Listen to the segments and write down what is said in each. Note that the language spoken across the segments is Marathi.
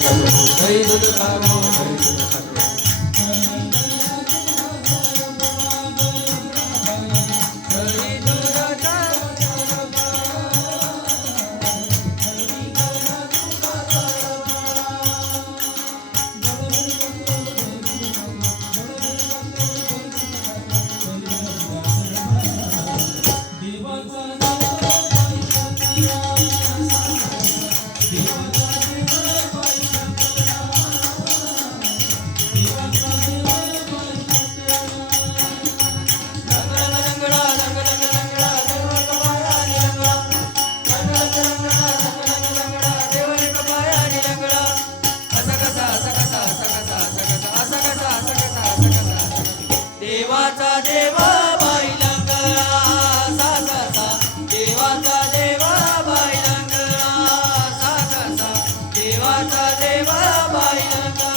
दही दूध खातो, दही दूध खातो. दही दुधाचा देवाचा देवा बाई लंगडा असा कसा, देवाचा देवा बाई लंगडा असा कसा, देवाचा देवा बाई लंगडा.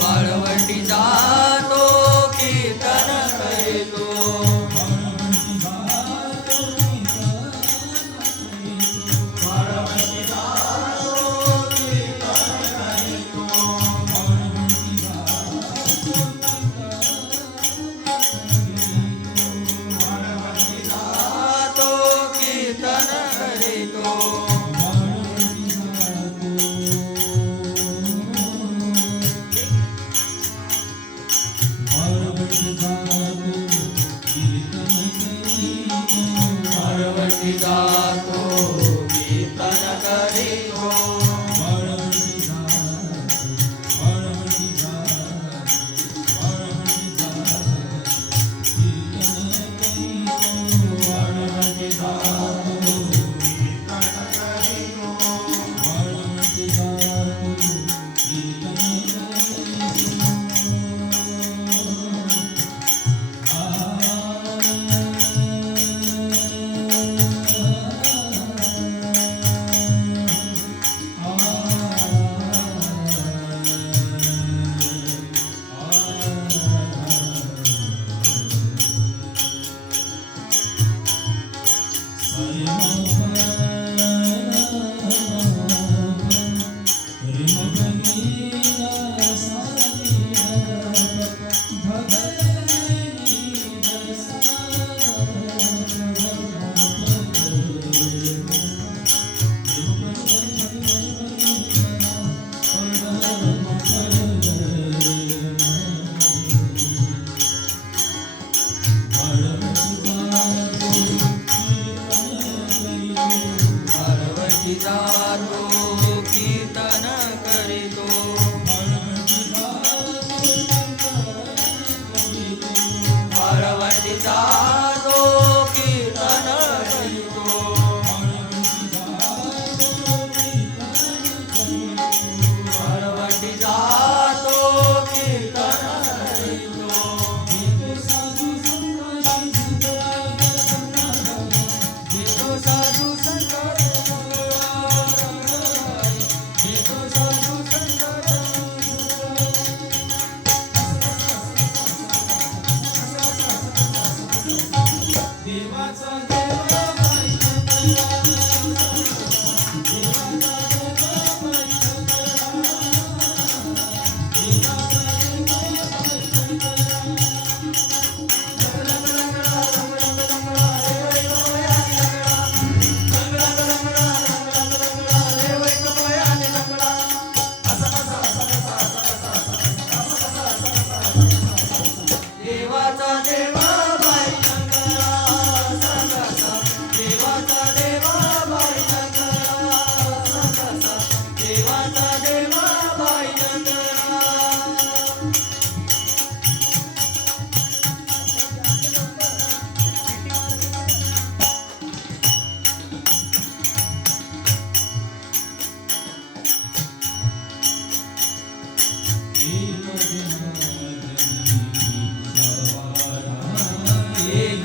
वाळवंटी जातो कीर्तन करीतो, वाळवंटी जातो कीर्तन करीतो, वाळवंटी जातो कीर्तन करीतो. वाळवंटी जातो कीर्तन करीतो, वाळवंटी जातो कीर्तन करीतो. वाळवंटी जातो कीर्तन करीतो, वाळवंटी जातो कीर्तन करीतो, वाळवंटी जातो कीर्तन करीतो. घेतो साधू संत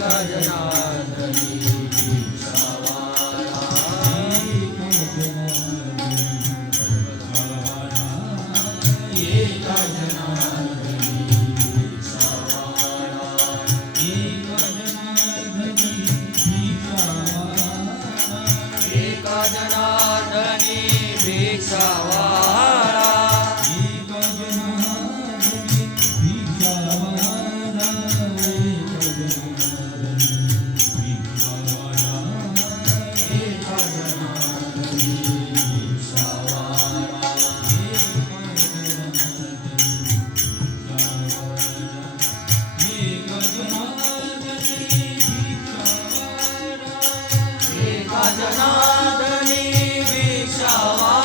गजनार्दनी भिक्षावारा भिक्षावाळा एक जनार्दनी भिक्षावाळा एक जनार्दनी भिक्षावाळा एक जनार्दनी भिक्षावाळा एक जनार्दनी भिक्षावाळा एक जनार्दनी भिक्षावाळा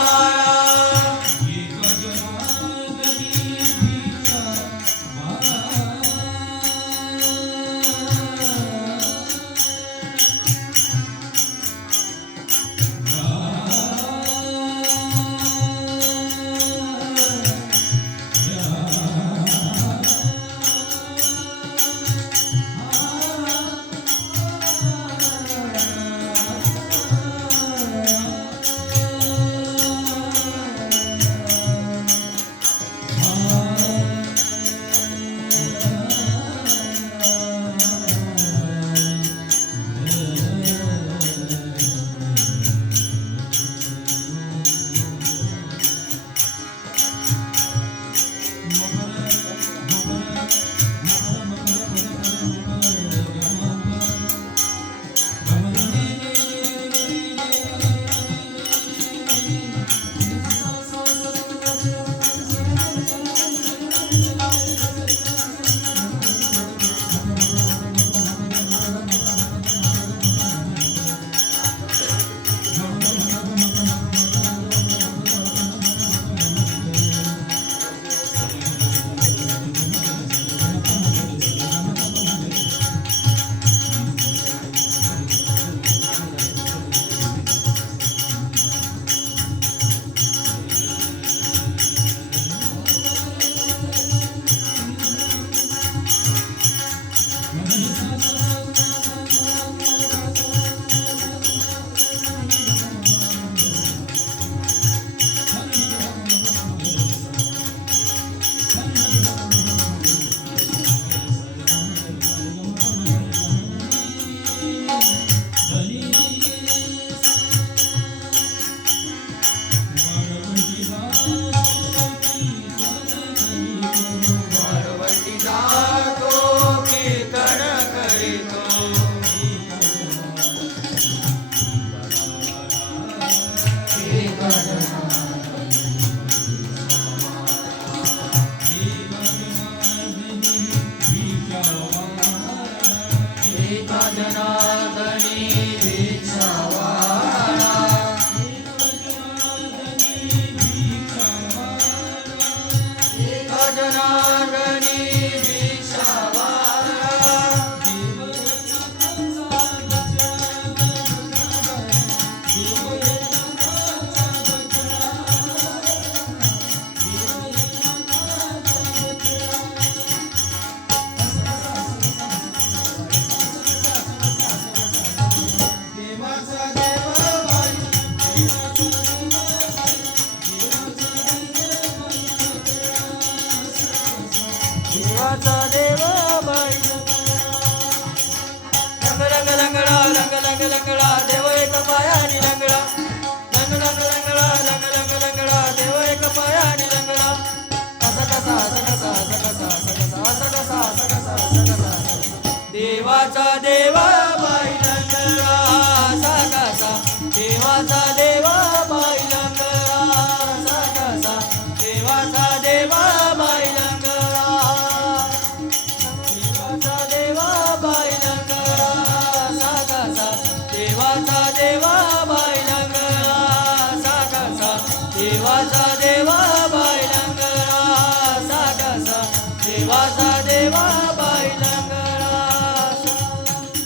वाळवंटी जातो कीर्तन करीतो एक एक जनार्दनी भिक्षावाळा एक जनार्दनी भिक्षावाळा देवाचा देव बाई देवाचा देव बाई रंग रंग रंगडा रंग रंग रंगडा देव एक पायानी रंगडा रंग रंग रंगडा रंग रंग रंगडा देव एक पायानी रंगडा असा कसा असा कसा असा कसा असा कसा असा कसा असा कसा असा कसा देवाचा देव बाई रंगडा असा कसा देवाचा देव बाई रंगडा असा कसा देवाचा देव बाई रंगडा देवाचा देवा बाई रंगडा असा कसा देवाचा देवा बाई रंगडा असा कसा देवाचा